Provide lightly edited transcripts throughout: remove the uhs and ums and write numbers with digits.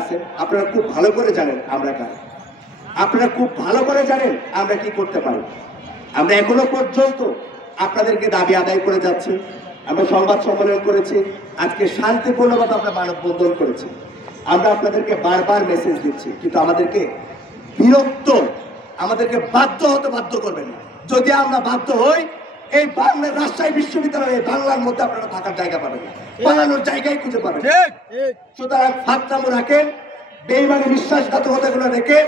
আছেন আপনারা খুব ভালো করে জানেন আমরা কারা, আপনারা খুব ভালো করে জানেন আমরা কি করতে পারি। আমরা এখনো পর্যন্ত আপনাদেরকে দাবি আদায় করে যাচ্ছি। আমরা সংবাদ সম্মেলন করেছি, আজকে শান্তিপূর্ণভাবে আমরা মানববন্ধন করেছি। আমরা আপনাদেরকে বারবার মেসেজ দিচ্ছি, কিন্তু আমাদেরকে বাধ্য হতে বাধ্য করবেন না। যদি আমরা বাধ্য হই, এই বাংলার রাজশাহী বিশ্ববিদ্যালয়ে বাংলার মধ্যে আপনারা থাকার জায়গা পাবেন না, পালানোর জায়গায় খুঁজে পাবেন। সুতরাং ফাঁকনামো রাখেন, বেইমানি বিশ্বাসঘাতকতাগুলো রেখে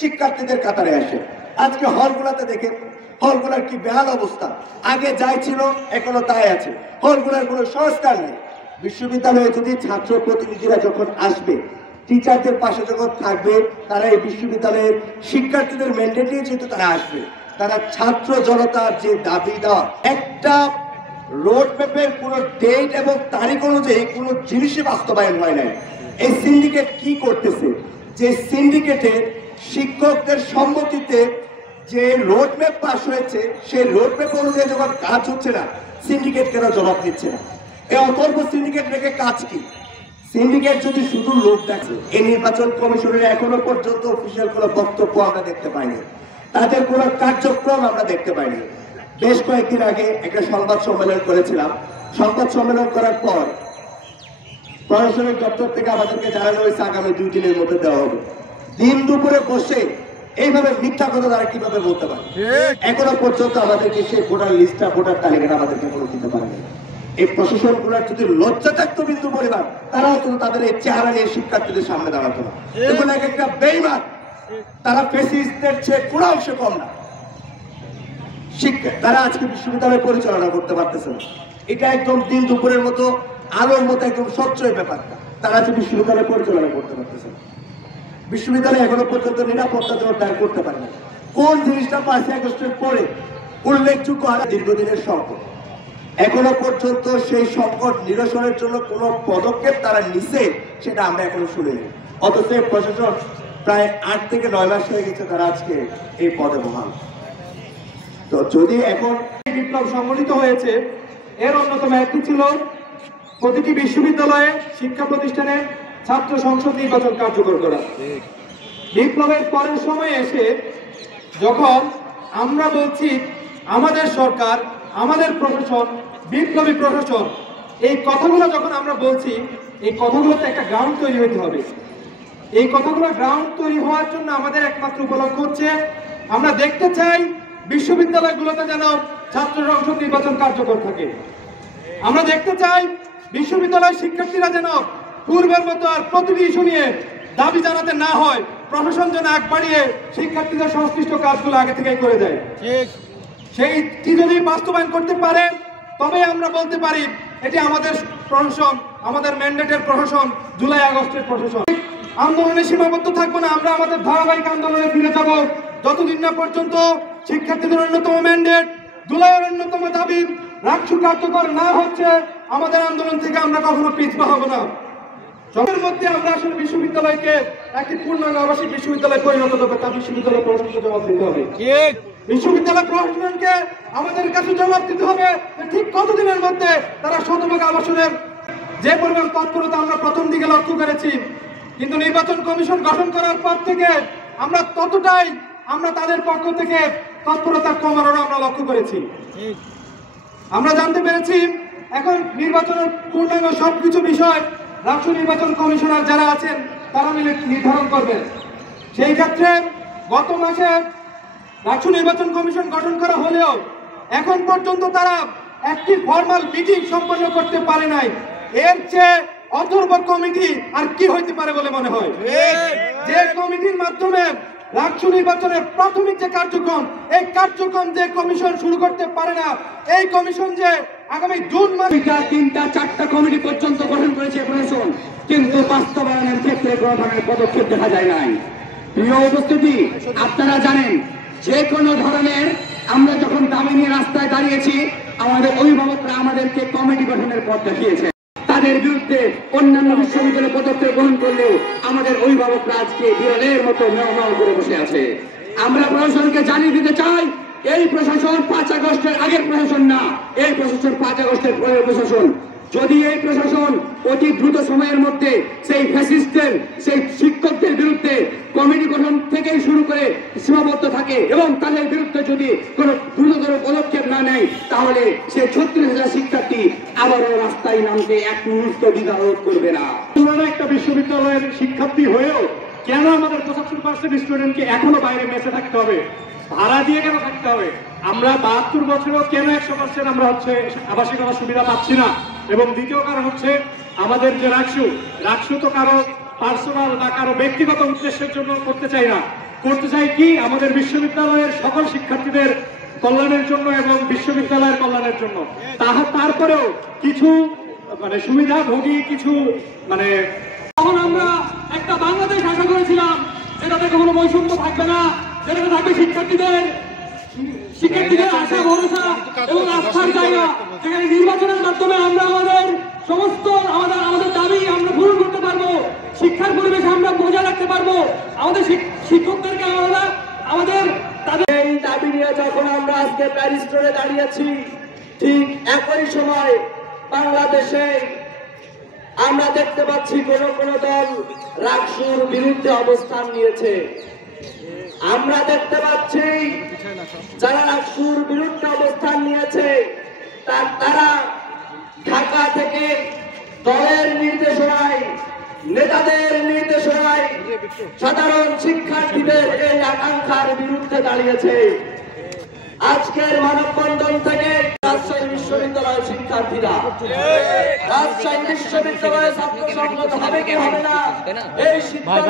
শিক্ষার্থীদের কাতারে আসে। আজকে হলগুলাতে দেখেন, হলগুলার কি বেহাল অবস্থা। আগে যাই ছিল এখনো তাই আছে, হলগুলার কোনো সংস্কার নেই। বিশ্ববিদ্যালয়ে যদি ছাত্র প্রতিনিধিরা যখন আসবে, টিচারদের পাশে যখন থাকবে, তারা এই বিশ্ববিদ্যালয়ের শিক্ষার্থীদের ম্যান্ডেট নিয়ে যেহেতু তারা আসবে, তারা ছাত্র জনতার যে দাবি দেওয়া, একটা রোড ম্যাপের কোন ডেট এবং তারিখ অনুযায়ী কোন জিনিসই বাস্তবায়ন হয় নাই। এই সিন্ডিকেট কি করতেছে, যে সিন্ডিকেটে শিক্ষকদের সম্মতিতে যে রোড ম্যাপ পাস হয়েছে, সেই রোড ম্যাপ অনুযায়ী যখন কাজ হচ্ছে না, সিন্ডিকেট কেন জবাব দিচ্ছে না? এই অতর্ক সিন্ডিকেট রেখে কাজ কি? সিন্ডিকেট যদি শুধু লোক দেখে, এই নির্বাচন কমিশনের এখনো পর্যন্ত অফিসিয়াল কোনো বক্তব্য আমরা দেখতে পাইনি, তাদের কোনো কার্যক্রম আমরা দেখতে পাইনি। বেশ কয়েকদিন আগে একটা সংবাদ সম্মেলন করেছিলাম। সংবাদ সম্মেলন করার পর প্রশাসনিক দপ্তর থেকে আমাদেরকে জানানো হয়েছে আগামী 2 দিনের মধ্যে দেওয়া হবে। দিন দুপুরে বসে এইভাবে মিথ্যা কথা তারা কিভাবে বলতে পারে? এখনো পর্যন্ত আমাদেরকে সেই ভোটার লিস্টটা, ভোটার তালিকাটা আমাদেরকে কোনো দিতে পারেনি। এই প্রশাসনগুলোর যদি লজ্জা থাকতো বিন্দু পরিমাণ, তারাও তো তাদের এই চেহারা নিয়ে শিক্ষার্থীদের সামনে দাঁড়াতো না। এখন একটা বেইমান, তারা ফ্যাসিস্টদের চেয়ে কোনো অংশে কম না। তারা আজকে বিশ্ববিদ্যালয় পরিচালনা করতে পারতেছে না। এটা একদম দিন দুপুরের মতো, আলোর মতো একদম স্বচ্ছই ব্যাপারটা। তারা আজকে বিশ্ববিদ্যালয় পরিচালনা করতে পারতেছে না। বিশ্ববিদ্যালয় এখনো পর্যন্ত নিরাপত্তা জোরদার করতে পারে না। কোন জিনিসটা 5 আগস্টের পরে উল্লেখযোগ্য আর দীর্ঘদিনের সংকট, এখনো পর্যন্ত সেই সংকট নিরসনের জন্য কোন পদক্ষেপ তারা নিছে সেটা আমরা এখনো শুনিনি। অথচ প্রশাসন প্রায় 8 থেকে 9 মাস হয়ে গেছে তারা আজকে এই পদে বহাল। তো যদি এখন বিপ্লব সংগঠিত হয়েছে, এর অন্যতম একটি ছিল প্রতিটি বিশ্ববিদ্যালয়ে শিক্ষা প্রতিষ্ঠানে ছাত্র সংসদ নির্বাচন কার্যকর করা। বিপ্লবের পরের সময়ে এসে যখন আমরা বলছি আমাদের সরকার, আমাদের প্রশাসন বিপ্লবী প্রশাসন, এই কথাগুলো যখন আমরা বলছি, এই কথাগুলোতে একটা গ্রাউন্ড তৈরি হতে হবে। এই কথাগুলো গ্রাউন্ড তৈরি হওয়ার জন্য আমাদের একমাত্র উপলক্ষ হচ্ছে আমরা দেখতে চাই বিশ্ববিদ্যালয়গুলোতে যেন ছাত্র সংসদ নির্বাচন কার্যকর থাকে। আমরা দেখতে চাই বিশ্ববিদ্যালয় শিক্ষার্থীরা যেন পূর্বের মতো আর প্রতিটি ইস্যু নিয়ে দাবি জানাতে না হয়, প্রশাসন যেন আগ বাড়িয়ে শিক্ষার্থীদের সংশ্লিষ্ট কাজগুলো আগে থেকেই করে দেয়। সেইটি যদি বাস্তবায়ন করতে পারে, তবে আমরা বলতে পারি এটি আমাদের প্রশাসন, আমাদের ম্যান্ডেটের প্রশাসন, জুলাই আগস্টের প্রশাসন। আন্দোলনে সীমাবদ্ধ থাকবো না, আমরা আমাদের ধারাবাহিক আন্দোলনে ফিরে যাব যতদিন না পর্যন্ত শিক্ষার্থীদের অন্যতম ম্যান্ডেট, জুলাইয়ের অন্যতম দাবি রাষ্ট্র কার্যকর না হচ্ছে, আমাদের আন্দোলন থেকে আমরা কখনো পিছপা হব না। সবের মধ্যে আমরা আসলে বিশ্ববিদ্যালয়কে একটি পূর্ণাঙ্গ আবাসিক বিশ্ববিদ্যালয় পরিণত করতে, তা বিশ্ববিদ্যালয় প্রশাসনকে জবাব দিতে হবে। বিশ্ববিদ্যালয় প্রশাসনকে আমাদের কাছে জবাব দিতে হবে ঠিক কতদিনের মধ্যে তারা শতভাগ আবাসনের যে পরিমাণ তৎপরতা আমরা প্রথম দিকে লক্ষ্য করেছি, কিন্তু নির্বাচন কমিশন গঠন করার পর থেকে আমরা ততটাই তাদের পক্ষ থেকে তৎপরতা কমানোর আমরা লক্ষ্য করেছি। আমরা জানতে পেরেছি এখন নির্বাচনের পূর্ণাঙ্গ সবকিছু বিষয় রাষ্ট্র নির্বাচন কমিশনার যারা আছেন তারা মিলে নির্ধারণ করবেন। সেই ক্ষেত্রে গত মাসে রাষ্ট্র নির্বাচন কমিশন গঠন করা হলেও এখন পর্যন্ত তারা একটি ফর্মাল মিটিং সম্পন্ন করতে পারে নাই। এর চেয়ে অথর্ব কমিটি আর কি হইতে পারে বলে মনে হয়? যে কমিটির মাধ্যমে রাষ্ট্র নির্বাচনের প্রাথমিক যে কার্যক্রম, এই কার্যক্রম যে কমিশন শুরু করতে পারে না, এই কমিশন যে আগামী জুন মাসে 3-4টা কমিটি পর্যন্ত গঠন করেছে প্রশাসন, কিন্তু বাস্তবায়নের ক্ষেত্রে কোনো ধরনের পদক্ষেপ দেখা যায় নাই। প্রিয় উপস্থিতি, আপনারা জানেন যে কোনো ধরনের আমরা যখন দাবি নিয়ে রাস্তায় দাঁড়িয়েছি, আমাদের অভিভাবকরা আমাদেরকে কমিটি গঠনের পথ দেখিয়েছে। তাদের বিরুদ্ধে অন্যান্য বিশ্ববিদ্যালয় পদক্ষেপ গ্রহণ করলেও আমাদের অভিভাবকরা আজকে বিড়ালের মতো মেও করে বসে আছে। আমরা প্রশাসনকে জানিয়ে দিতে চাই, এই প্রশাসন 5 আগস্টের আগের প্রশাসন না, এই প্রশাসন 5 আগস্টের পরের প্রশাসন। যদি এই প্রশাসন অতি দ্রুত সময়ের মধ্যে সেই ফ্যাসিস্টদের, সেই কমিটি গঠন থেকেই শুরু করে সীমাবদ্ধ থাকে এবং তাদের বিরুদ্ধে যদি কোনো দ্রুততর পদক্ষেপ না নেয় তাহলে সে 36,000 শিক্ষার্থী আবারও রাস্তায় নামতে এক মুহূর্ত দ্বিধাবোধ করবে না। একটা বিশ্ববিদ্যালয়ের শিক্ষার্থী হয়েও কেন আমাদের 75% স্টুডেন্টকে এখনো বাইরে মেসে থাকতে হবে, ভাড়া দিয়ে কেন থাকতে হবে? আমরা 72 বছরেও কেন 100% আমরা আবাসিক সুবিধা পাচ্ছি না? এবং দ্বিতীয় কারণ হচ্ছে আমাদের যে রাকসু তো কারো পার্সোনাল বা কারো ব্যক্তিগত উদ্দেশ্যের জন্য করতে চাই না, করতে চাই কি আমাদের বিশ্ববিদ্যালয়ের সকল শিক্ষার্থীদের কল্যাণের জন্য এবং বিশ্ববিদ্যালয়ের কল্যাণের জন্য। তারপরেও কিছু সুবিধাভোগী কিছু তখন আমরা একটা বাংলাদেশ আশা করেছিলাম যেটাতে কোনো বৈষম্য থাকবে না, যেটাতে থাকবে শিক্ষার্থীদের আশা ভরসা এবং আস্থার জায়গা, যেখানে নির্বাচনের মাধ্যমে আমরা আমাদের সমস্ত আমাদের দাবি আমরা পূরণ করতে পারবো, শিক্ষার পরিবেশ আমরা বজায় রাখতে পারবো, আমাদের শিক্ষকদেরকে আমরা আমাদের এই দাবি নিয়ে যখন আমরা আজকে প্যারিস রোডে দাঁড়িয়েছি, ঠিক একই সময় বাংলাদেশে আমরা দেখতে পাচ্ছি কোন দল রাকসুর বিরুদ্ধে অবস্থান নিয়েছে। আমরা দেখতে পাচ্ছি যারা রাকসুর বিরুদ্ধে অবস্থান নিয়েছে তারা ঢাকা থেকে দলের নির্দেশনায়, নেতাদের নির্দেশনায় সাধারণ শিক্ষার্থীদের এই আকাঙ্ক্ষার বিরুদ্ধে দাঁড়িয়েছে। আজকের মানববন্ধন থেকে রাজশাহী বিশ্ববিদ্যালয়ের শিক্ষার্থীরা, রাজশাহী বিশ্ববিদ্যালয়ের ছাত্র সংসদ হবে কি হবে না এই সিদ্ধান্ত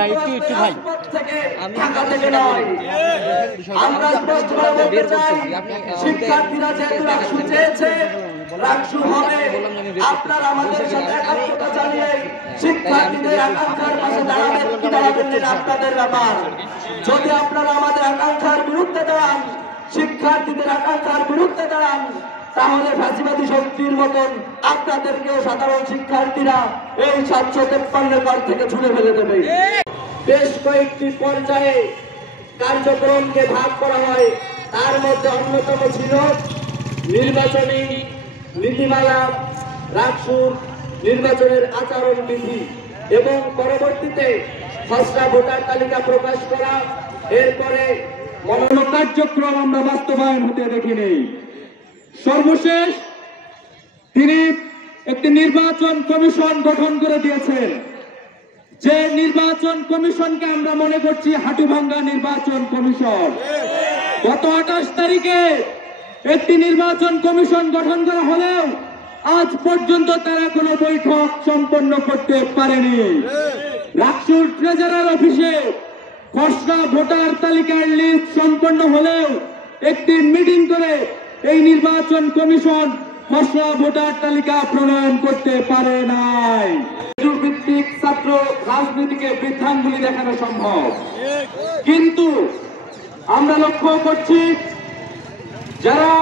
রাজপথ থেকে, ঢাকা থেকে নয়। আমরা স্পষ্টভাবে বলতে চাই, শিক্ষার্থীরা যেহেতু রাকসু চেয়েছে, রাকসু হবে। আপনারা আমাদের সাথে একাত্মতা চালিয়ে শিক্ষার্থীদের আকাঙ্ক্ষার পাশে দাঁড়াবেন কি দাঁড়াবেন না আপনাদের ব্যাপার। যদি আপনারা আমাদের আকাঙ্ক্ষার বিরুদ্ধে দাঁড়ান, শিক্ষার্থীদের আকাঙ্ক্ষার বিরুদ্ধে দাঁড়ান, তাহলে ফাঁসিবাদী শক্তির মতন আপনাদেরকেও সাধারণ শিক্ষার্থীরা এই 753 ঘর থেকে ছুড়ে ফেলে দেবে। বেশ কয়েকটি পর্যায়ে কার্যক্রমকে ভাগ করা হয়, তার মধ্যে অন্যতম ছিল নির্বাচনী নীতিমালা, রাকসুর নির্বাচনের আচরণ বিধি এবং পরবর্তীতে খসড়া ভোটার তালিকা প্রকাশ করা। এরপরে কার্যক্রম আমরা বাস্তবায়ন হতে দেখিনি। সর্বশেষ তিনি একটি নির্বাচন কমিশন গঠন করে দিয়েছেন, যে নির্বাচন কমিশনকে আমরা মনে করছি হাটুভাঙ্গা নির্বাচন কমিশন। গত 28 তারিখে একটি নির্বাচন কমিশন গঠন করা হলেও আজ পর্যন্ত তারা কোনো বৈঠক সম্পন্ন করতে পারেনি। রাকসুর ট্রেজারার অফিসে খসড়া ভোটার তালিকার লিস্ট সম্পন্ন হলেও একটি মিটিং করে এই নির্বাচন কমিশন খসড়া ভোটার তালিকা প্রণয়ন করতে পারে নাই। ভিত্তিক ছাত্র রাজনীতিকে বৃদ্ধাঙ্গুলি দেখানো সম্ভব, কিন্তু আমরা লক্ষ্য করছি যারা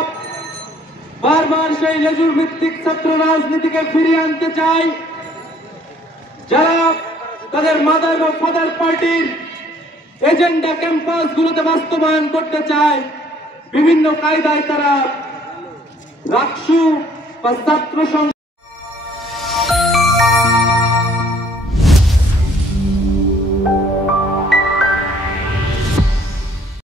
বারবার সেই লেজুর ভিত্তিক ছাত্র রাজনীতিকে ফিরিয়ে আনতে চায়, যারা তাদের মাদার বা ফাদার পার্টির এজেন্ডা ক্যাম্পাসগুলোতে বাস্তবায়ন করতে চায়, বিভিন্ন কায়দায় তারা রাকসু বা ছাত্র